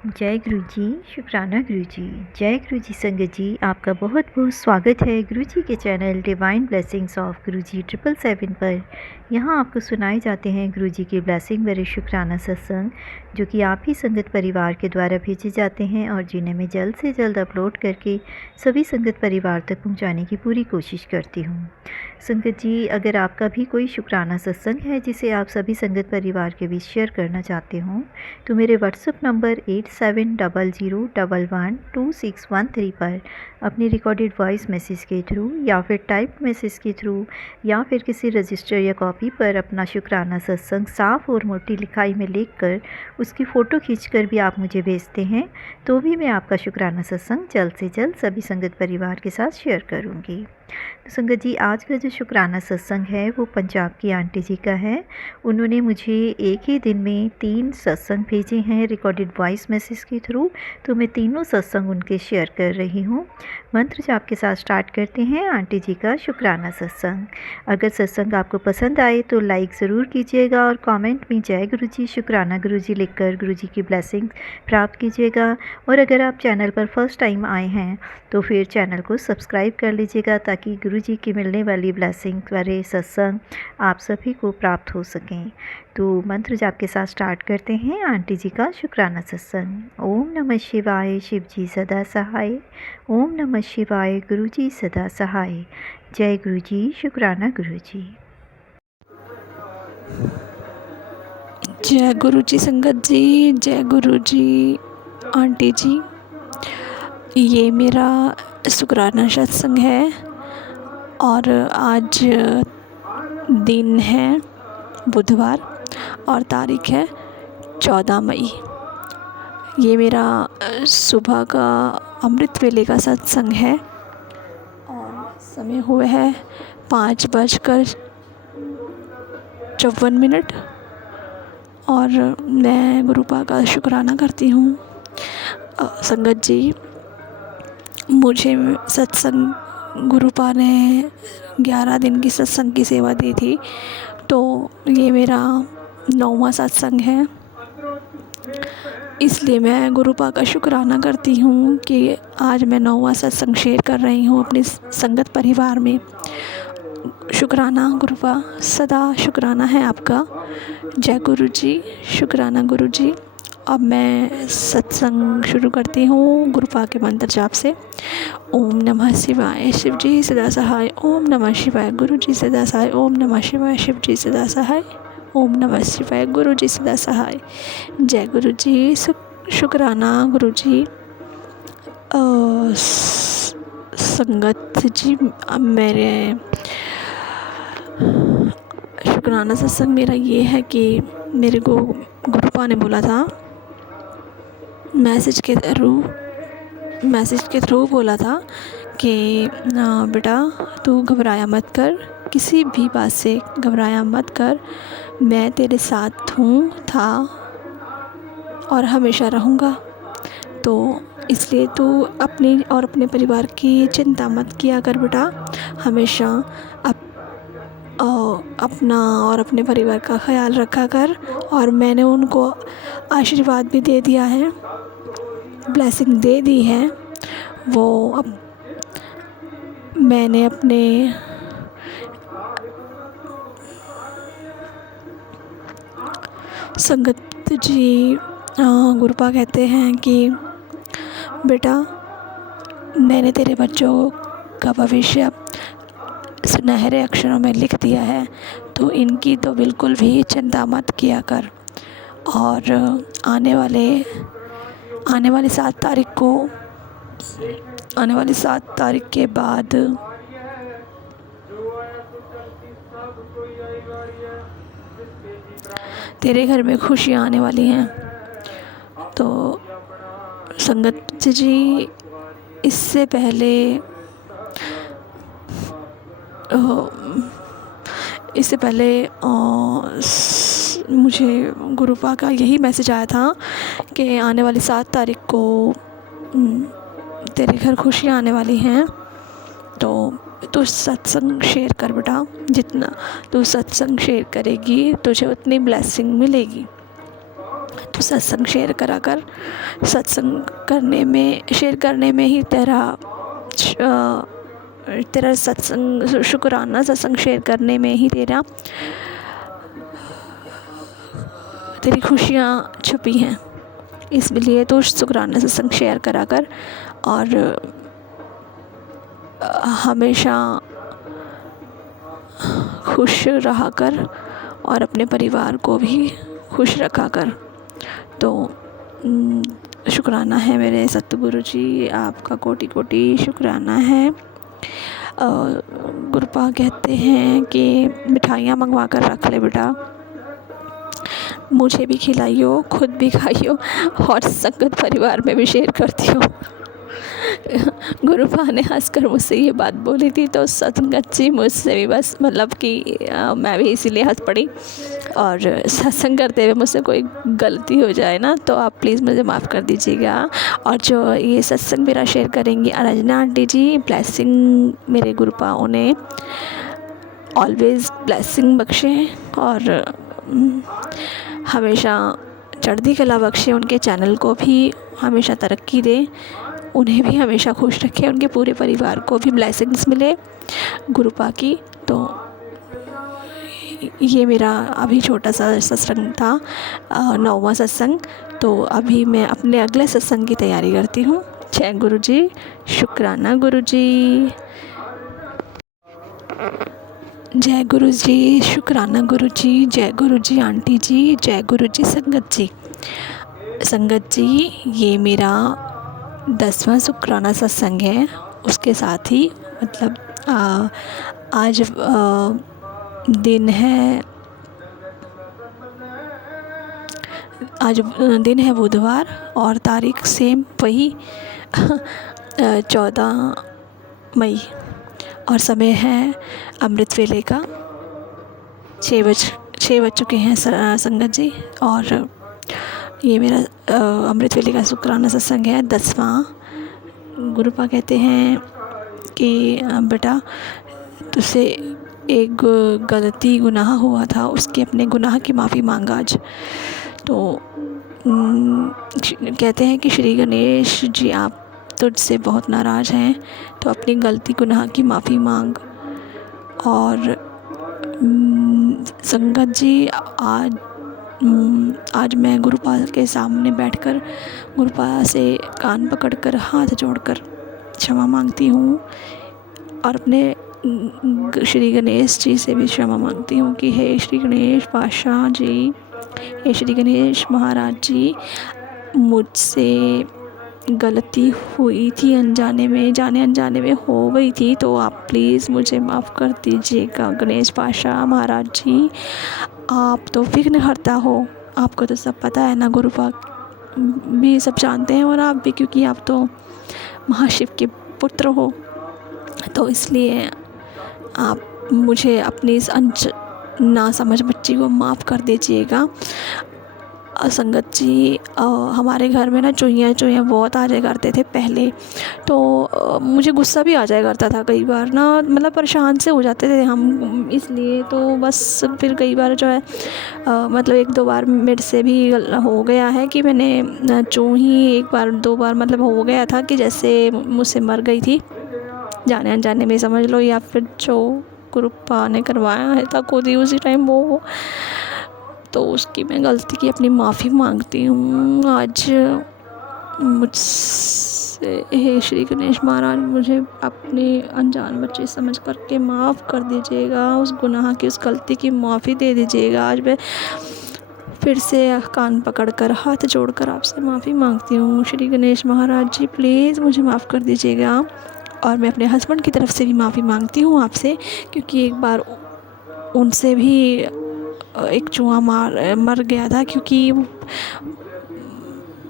जय गुरु जी। शुक्राना गुरु जी। जय गुरु जी। संगत जी, आपका बहुत बहुत स्वागत है गुरु जी के चैनल डिवाइन ब्लेसिंग्स ऑफ गुरु जी 777 पर। यहाँ आपको सुनाए जाते हैं गुरु जी की ब्लेसिंग भरे शुक्राना सत्संग, जो कि आप ही संगत परिवार के द्वारा भेजे जाते हैं और जिन्हें मैं जल्द से जल्द अपलोड करके सभी संगत परिवार तक पहुँचाने की पूरी कोशिश करती हूँ। संगत जी, अगर आपका भी कोई शुक्राना सत्संग है जिसे आप सभी संगत परिवार के बीच शेयर करना चाहते हों, तो मेरे व्हाट्सएप नंबर 8700112613 पर अपनी रिकॉर्डेड वॉइस मैसेज के थ्रू या फिर टाइप मैसेज के थ्रू या फिर किसी रजिस्टर या कॉपी पर अपना शुक्राना सत्संग साफ़ और मोटी लिखाई में लिखकर उसकी फ़ोटो खींचकर भी आप मुझे भेजते हैं, तो भी मैं आपका शुक्राना सत्संग जल्द से जल्द सभी संगत परिवार के साथ शेयर करूँगी। तो संगत जी, आज का जो शुक्राना सत्संग है वो पंजाब की आंटी जी का है। उन्होंने मुझे एक ही दिन में 3 सत्संग भेजे हैं रिकॉर्डेड वॉइस मैसेज के थ्रू, तो मैं तीनों सत्संग उनके शेयर कर रही हूँ। मंत्र जाप के साथ स्टार्ट करते हैं आंटी जी का शुक्राना सत्संग। अगर सत्संग आपको पसंद आए तो लाइक ज़रूर कीजिएगा और कमेंट में जय गुरु जी, शुक्राना गुरु जी लिखकर गुरु जी की ब्लेसिंग प्राप्त कीजिएगा। और अगर आप चैनल पर फर्स्ट टाइम आए हैं तो फिर चैनल को सब्सक्राइब कर लीजिएगा, ताकि गुरु जी की मिलने वाली ब्लेसिंग वाले सत्संग आप सभी को प्राप्त हो सकें। तो मंत्र जाप के साथ स्टार्ट करते हैं आंटी जी का शुक्राना सत्संग। ओम नमः शिवाय, शिव जी सदा सहाय। ओम नमः शिवाय, गुरु जी सदा सहाय। जय गुरु जी। शुक्राना गुरु जी। जय गुरु जी संगत जी, जय गुरु जी आंटी जी। ये मेरा शुक्राना सत्संग है और आज दिन है बुधवार और तारीख है 14 मई। ये मेरा सुबह का अमृत वेले का सत्संग है और समय हुए है 5:54 और मैं गुरुपा का शुक्राना करती हूँ। संगत जी, मुझे सत्संग गुरुपा ने 11 दिन की सत्संग की सेवा दी थी, तो ये मेरा 9वां सत्संग है। इसलिए मैं गुरुपा का शुक्राना करती हूँ कि आज मैं 9वां सत्संग शेयर कर रही हूँ अपनी संगत परिवार में। शुक्राना गुरुपा, सदा शुक्राना है आपका। जय गुरु जी। शुक्राना गुरु जी। अब मैं सत्संग शुरू करती हूँ गुरुपा के मंत्र जाप से। ओम नमः शिवाय, शिव जी सदा सहाय। ओम नमः शिवाय, गुरु जी सदा सहाय। ओम नमः शिवाय, शिव जी सदा सहाय। ओम नमः शिवाय, गुरु जी सदा सहाय। जय गुरु जी। शुक्राना गुरु जी। संगत जी, मेरे शुक्राना सत्संग मेरा ये है कि मेरे को गुरुपा ने बोला था, मैसेज के थ्रू बोला था कि बेटा तू घबराया मत कर, किसी भी बात से घबराया मत कर, मैं तेरे साथ हूँ, था और हमेशा रहूँगा। तो इसलिए तू अपनी और अपने परिवार की चिंता मत किया कर बेटा, हमेशा अपना और अपने परिवार का ख्याल रखा कर। और मैंने उनको आशीर्वाद भी दे दिया है, ब्लेसिंग दे दी है। वो अब मैंने अपने संगत जी गुरुपा कहते हैं कि बेटा मैंने तेरे बच्चों का भविष्य सुनहरे अक्षरों में लिख दिया है, तो इनकी तो बिल्कुल भी चिंता मत किया कर। और आने वाली 7 तारीख के बाद तेरे घर में खुशियाँ आने वाली हैं। तो संगत जी, इससे पहले मुझे गुरुपा का यही मैसेज आया था कि आने वाली 7 तारीख को तेरे घर खुशियाँ आने वाली हैं। तो सत्संग शेयर कर बेटा, जितना तू सत्संग शेयर करेगी तुझे उतनी ब्लेसिंग मिलेगी। सत्संग शेयर करा कर। सत्संग शेयर करने में ही तेरा सत्संग, शुक्राना सत्संग शेयर करने में ही तेरी खुशियाँ छुपी हैं। इसलिए तो शुक्राना सत्संग शेयर करा कर और हमेशा खुश रहा कर और अपने परिवार को भी खुश रखा कर। तो शुक्राना है मेरे सतगुरु जी, आपका कोटि कोटि शुक्राना है। गुरुपा कहते हैं कि मिठाइयाँ मंगवा कर रख ले बेटा, मुझे भी खिलाइयो, खुद भी खाइयो और संगत परिवार में भी शेयर करती हूँ। गुरुपा ने हंसकर मुझसे ये बात बोली थी, तो संगत जी मुझसे भी बस मतलब कि मैं भी इसीलिए हंस पड़ी। और सत्संग करते हुए मुझसे कोई गलती हो जाए ना, तो आप प्लीज़ मुझे माफ़ कर दीजिएगा। और जो ये सत्संग मेरा शेयर करेंगी आराधना आंटी जी, ब्लेसिंग मेरे गुरुपा उन्हें ऑलवेज़ ब्लेसिंग बख्शे और हमेशा चढ़ती कला बख्शे। उनके चैनल को भी हमेशा तरक्की दे, उन्हें भी हमेशा खुश रखे, उनके पूरे परिवार को भी ब्लेसिंग्स मिले गुरुपा की। तो ये मेरा अभी छोटा सा सत्संग था, 9वां सत्संग। तो अभी मैं अपने अगले सत्संग की तैयारी करती हूँ। जय गुरु जी, शुक्राना गुरु जी। जय गुरु जी, शुक्राना गुरु जी। जय गुरु जी आंटी जी, जय गुरु जी संगत जी। संगत जी, ये मेरा 10वां शुक्राना सत्संग है। उसके साथ ही मतलब आज दिन है बुधवार और तारीख सेम वही 14 मई और समय है अमृत वेले का 6 बज चुके हैं संगत जी। और ये मेरा अमृत वेले का शुक्राना सत्संग है 10वां। गुरुपा कहते हैं कि बेटा तुझसे एक गलती गुनाह हुआ था, उसके अपने गुनाह की माफ़ी मांग आज। तो कहते हैं कि श्री गणेश जी आप तुझसे बहुत नाराज़ हैं, तो अपनी गलती गुनाह की माफ़ी मांग। और संगत जी आज मैं गुरुपा के सामने बैठकर गुरुपा से कान पकड़कर हाथ जोड़कर क्षमा मांगती हूँ और अपने श्री गणेश जी से भी क्षमा मांगती हूँ कि हे श्री गणेश पातशाह जी, हे श्री गणेश महाराज जी, मुझसे गलती हुई थी अनजाने में, जाने अनजाने में हो गई थी, तो आप प्लीज़ मुझे माफ़ कर दीजिएगा। गणेश पातशाह महाराज जी, आप तो विघ्नहर्ता हो, आपको तो सब पता है ना, गुरुपा भी सब जानते हैं और आप भी, क्योंकि आप तो महाशिव के पुत्र हो। तो इसलिए आप मुझे अपनी इस नासमझ बच्ची को माफ़ कर दीजिएगा। संगत जी, हमारे घर में ना चूहियाँ बहुत आ जाया करते थे पहले, तो मुझे गुस्सा भी आ जाया करता था कई बार ना, मतलब परेशान से हो जाते थे हम, इसलिए तो बस फिर कई बार जो है मतलब 1-2 बार मेरे से भी हो गया है कि मैंने चूही 1 बार 2 बार मतलब हो गया था कि जैसे मुझसे मर गई थी जाने अनजाने में समझ लो, या फिर जो गुरुपा ने करवाया है था खुद ही उसी टाइम वो, तो उसकी मैं गलती की अपनी माफ़ी मांगती हूँ आज मुझसे। हे श्री गणेश महाराज, मुझे अपनी अनजान बच्चे समझ करके माफ़ कर दीजिएगा, उस गुनाह की, उस गलती की माफ़ी दे दीजिएगा। आज मैं फिर से कान पकड़कर हाथ जोड़कर आपसे माफ़ी मांगती हूँ। श्री गणेश महाराज जी प्लीज़ मुझे माफ़ कर दीजिएगा। और मैं अपने हस्बैंड की तरफ से भी माफ़ी मांगती हूँ आपसे, क्योंकि एक बार उनसे भी एक चूहा मर गया था, क्योंकि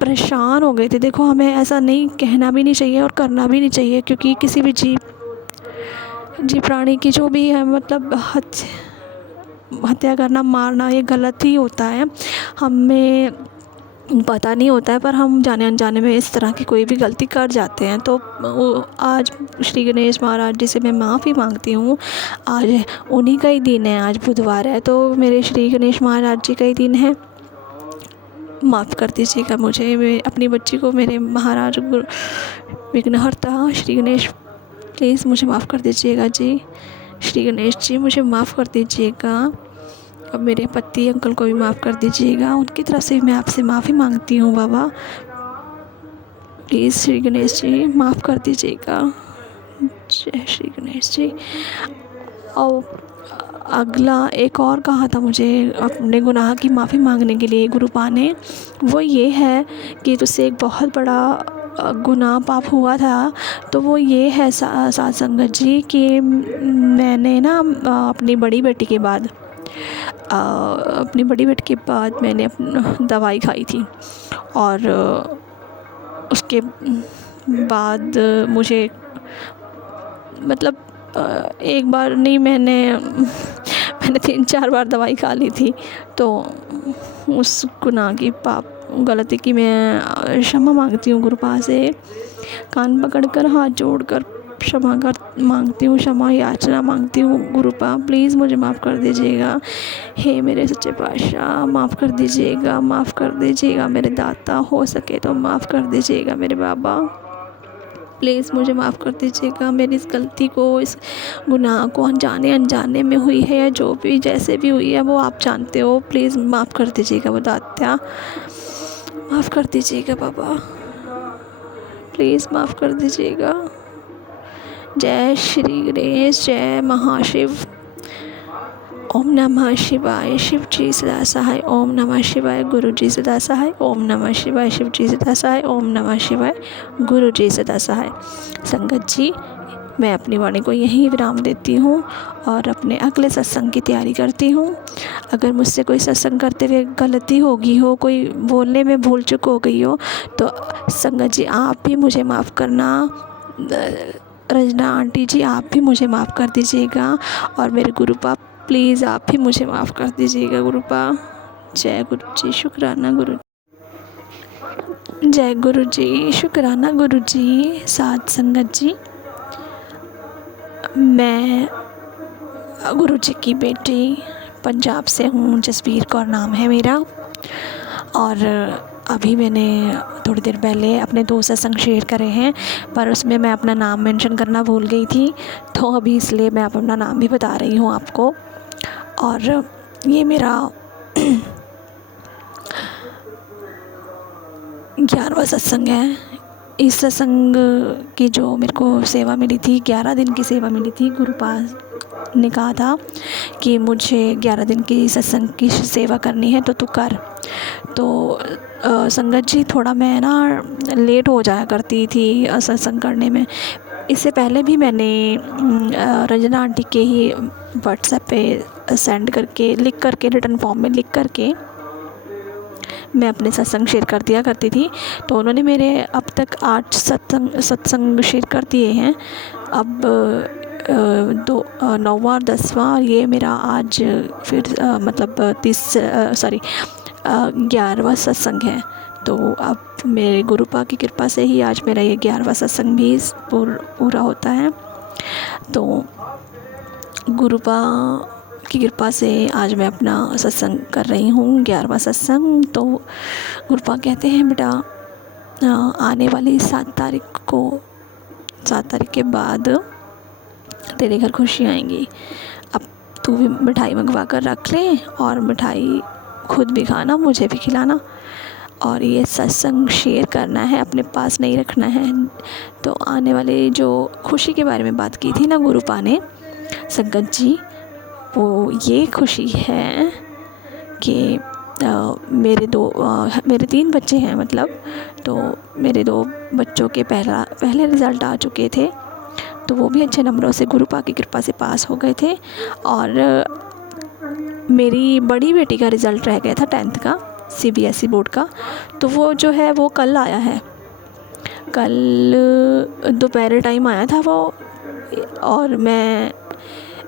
परेशान हो गए थे। देखो, हमें ऐसा नहीं कहना भी नहीं चाहिए और करना भी नहीं चाहिए, क्योंकि किसी भी जीव प्राणी की जो भी है मतलब हत्या करना, मारना, ये गलत ही होता है। हमें पता नहीं होता है, पर हम जाने अनजाने में इस तरह की कोई भी गलती कर जाते हैं। तो आज श्री गणेश महाराज जी से मैं माफ़ी मांगती हूँ। आज उन्हीं का ही दिन है, आज बुधवार है, तो मेरे श्री गणेश महाराज जी का ही दिन है। माफ़ कर दीजिएगा मुझे, अपनी बच्ची को, मेरे महाराज विघ्नहर्ता श्री गणेश प्लीज़ मुझे माफ़ कर दीजिएगा जी। श्री गणेश जी मुझे माफ़ कर दीजिएगा। अब मेरे पति अंकल को भी माफ़ कर दीजिएगा, उनकी तरफ से मैं आपसे माफ़ी मांगती हूँ बाबा। प्लीज़ श्री गणेश जी माफ़ कर दीजिएगा। जय श्री गणेश जी। और अगला एक और कहा था मुझे अपने गुनाह की माफ़ी मांगने के लिए गुरुपा ने, वो ये है कि तुझसे एक बहुत बड़ा गुनाह पाप हुआ था। तो वो ये है साध संगत जी कि मैंने ना अपनी बड़ी बेटी के बाद मैंने दवाई खाई थी, और उसके बाद मुझे मतलब एक बार नहीं, मैंने 3-4 बार दवाई खा ली थी। तो उस गुनाह की गलती की मैं क्षमा मांगती हूँ गुरुपा से, कान पकड़कर हाथ जोड़कर मांगती हूँ, क्षमा याचना मांगती हूँ गुरुपा। प्लीज़ मुझे माफ़ कर दीजिएगा। हे मेरे सच्चे पातशाह, माफ़ कर दीजिएगा, माफ़ कर दीजिएगा मेरे दाता, हो सके तो माफ़ कर दीजिएगा मेरे बाबा। प्लीज़ मुझे माफ़ कर दीजिएगा। मेरी इस गलती को, इस गुनाह को अनजाने में हुई है, या जो भी जैसे भी हुई है वो आप जानते हो। प्लीज़ माफ़ कर दीजिएगा वो दात्या, माफ़ कर दीजिएगा बाबा, प्लीज़ माफ़ कर दीजिएगा। जय श्री गणेश, जय महाशिव। ओम नमः शिवाय, शिव जी सदा सहाय। ओम नमः शिवाय, गुरु जी सदा सहाय। ओम नमः शिवाय, शिव जी सदा सहाय। ओम नमः शिवाय, गुरु जी सदा सहाय। संगत जी, मैं अपनी वाणी को यहीं विराम देती हूँ और अपने अगले सत्संग की तैयारी करती हूँ। अगर मुझसे कोई सत्संग करते हुए गलती होगी हो, कोई बोलने में भूल चूक हो गई हो, तो संगत जी आप भी मुझे माफ़ करना। रंजना आंटी जी आप भी मुझे माफ़ कर दीजिएगा, और मेरे गुरुपा प्लीज़ आप भी मुझे माफ़ कर दीजिएगा गुरुपा। जय गुरु जी, शुक्राना गुरु। जय गुरु जी, शुक्राना गुरु जी। साध संगत जी, मैं गुरु जी की बेटी पंजाब से हूँ, जसबीर कौर नाम है मेरा। और अभी मैंने थोड़ी देर पहले अपने 2 सत्संग शेयर करे हैं, पर उसमें मैं अपना नाम मेंशन करना भूल गई थी, तो अभी इसलिए मैं अपना नाम भी बता रही हूँ आपको। और ये मेरा 11वां सत्संग है। इस सत्संग की जो मेरे को सेवा मिली थी, 11 दिन की सेवा मिली थी। गुरुपा ने कहा था कि मुझे 11 दिन की सत्संग की सेवा करनी है, तो तू कर। तो संगत जी, थोड़ा मैं ना लेट हो जाया करती थी सत्संग करने में। इससे पहले भी मैंने रंजना आंटी के ही व्हाट्सएप पे सेंड करके, लिख करके, रिटर्न फॉर्म में लिख करके मैं अपने सत्संग शेयर कर दिया करती थी। तो उन्होंने मेरे अब तक 8 सत्संग शेयर कर दिए हैं। अब 9वां और 10वां, और ये मेरा आज फिर मतलब 11वां सत्संग है। तो अब मेरे गुरुपा की कृपा से ही आज मेरा ये 11वां सत्संग भी पूरा होता है। तो गुरुपा की कृपा से आज मैं अपना सत्संग कर रही हूँ, 11वां सत्संग। तो गुरुपा कहते हैं, बेटा आने वाली 7 तारीख के बाद तेरे घर खुशी आएंगी। अब तू भी मिठाई मंगवा कर रख ले, और मिठाई खुद भी खाना, मुझे भी खिलाना। और ये सत्संग शेयर करना है, अपने पास नहीं रखना है। तो आने वाले जो खुशी के बारे में बात की थी ना गुरुपा ने, संगत जी, वो ये खुशी है कि मेरे 3 बच्चे हैं मतलब। तो मेरे 2 बच्चों के पहले रिज़ल्ट आ चुके थे, तो वो भी अच्छे नंबरों से गुरुपा की कृपा से पास हो गए थे। और मेरी बड़ी बेटी का रिज़ल्ट रह गया था 10th का, CBSE बोर्ड का। तो वो जो है वो कल आया है, कल दोपहर टाइम आया था वो। और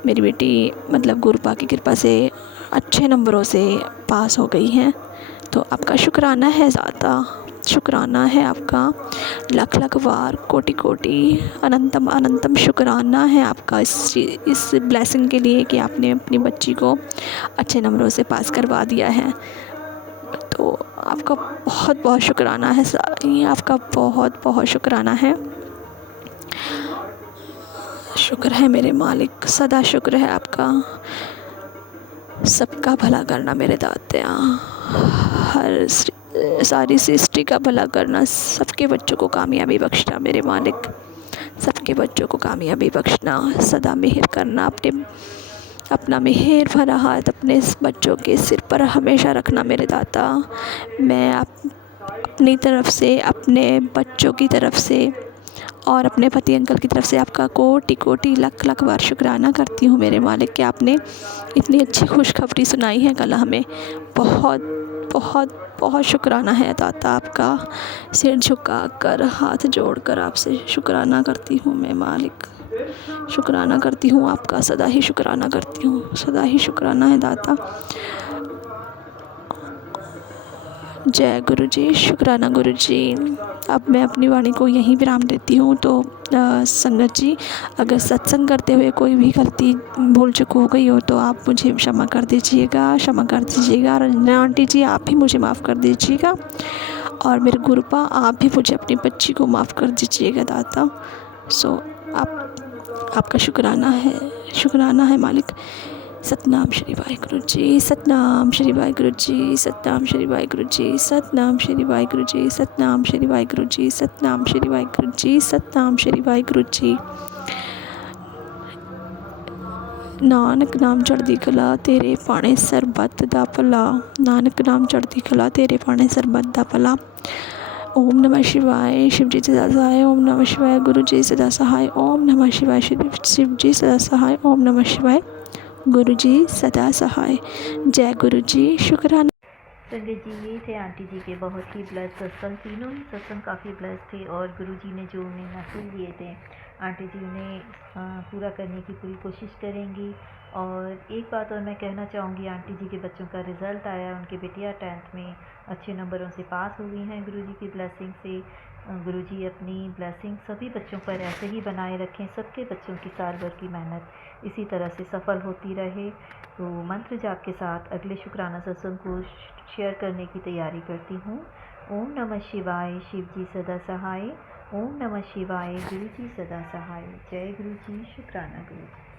मेरी बेटी मतलब गुरुपा की कृपा से अच्छे नंबरों से पास हो गई हैं। तो आपका शुक्राना है ज़्यादा, शुक्राना है आपका, लख लख बार, कोटि कोटि, अनंतम अनंतम शुक्राना है आपका इस ब्लेसिंग के लिए कि आपने अपनी बच्ची को अच्छे नंबरों से पास करवा दिया है। तो आपका बहुत बहुत शुक्राना है साईं, आपका बहुत बहुत शुक्राना है। शुक्र है मेरे मालिक, सदा शुक्र है आपका। सबका भला करना मेरे दातिया, सारी सृष्टि का भला करना, सबके बच्चों को कामयाबी बख्शना मेरे मालिक, सबके बच्चों को कामयाबी बख्शना, सदा मेहर करना, अपना मेहर भरा हाथ अपने इस बच्चों के सिर पर हमेशा रखना मेरे दाता। मैं अपनी तरफ से, अपने बच्चों की तरफ से और अपने पति अंकल की तरफ से आपका कोटि कोटि लख लख बार शुक्राना करती हूँ मेरे मालिक कि आपने इतनी अच्छी खुशखबरी सुनाई है कल हमें। बहुत बहुत बहुत शुक्राना है दाता आपका। सिर झुकाकर हाथ जोड़कर आपसे शुक्राना करती हूँ मैं मालिक, शुक्राना करती हूँ आपका, सदा ही शुक्राना करती हूँ, सदा ही शुक्राना है दाता। जय गुरु जी, शुक्राना गुरु जी। अब मैं अपनी वाणी को यहीं विराम देती हूँ। तो संगत जी, अगर सत्संग करते हुए कोई भी गलती भूल चूक हो गई हो तो आप मुझे क्षमा कर दीजिएगा, क्षमा कर दीजिएगा। रंजना आंटी जी, आप भी मुझे माफ़ कर दीजिएगा, और मेरे गुरुपा आप भी मुझे अपनी बच्ची को माफ़ कर दीजिएगा दाता। सो आपका शुक्राना है, शुक्राना है मालिक। सतनाम श्री वाहिगुरु जी, सतनाम श्री वाहिगुरु जी, सतनाम श्री वाहिगुरु जी, सतनाम श्री वाहिगुरु जी, सतनाम श्री वाहिगुरु जी, सतनाम श्री वाहिगुरु जी, सतनाम श्री वाहिगुरु जी। नानक नाम चढ़दी कला तेरे पाने सरबत दा भला, नानक नाम चढ़दी कला तेरे पाने सरबत दा भला। ओम नमः शिवाय, शिव जी सदा सहाय। ओम नमः शिवाय, गुरु जी सदा सहाय। ओम नमः शिवाय, शिव जी सदा सहाय। ओम नमः शिवाय, गुरु जी सदा सहाय। जय गुरु जी, शुक्राना। संगत जी, ये थे आंटी जी के बहुत ही ब्लेस सत्संग। तीनों ही सत्संग काफ़ी ब्लेस थे और गुरु जी ने जो उन्हें मैसेज दिए थे, आंटी जी उन्हें पूरा करने की पूरी कोशिश करेंगी। और एक बात और मैं कहना चाहूँगी, आंटी जी के बच्चों का रिज़ल्ट आया, उनकी बेटियाँ 10th में अच्छे नंबरों से पास हो गई हैं गुरु जी की ब्लेसिंग से। गुरु जी अपनी ब्लेसिंग सभी बच्चों पर ऐसे ही बनाए रखें, सबके बच्चों की साल भर की मेहनत इसी तरह से सफल होती रहे। तो मंत्र जाप के साथ अगले शुक्राना सत्संग को शेयर करने की तैयारी करती हूँ। ओम नमः शिवाय, शिव जी सदा सहाय। ओम नमः शिवाय, गुरु जी सदा सहाय। जय गुरु जी, शुक्राना गुरु जी।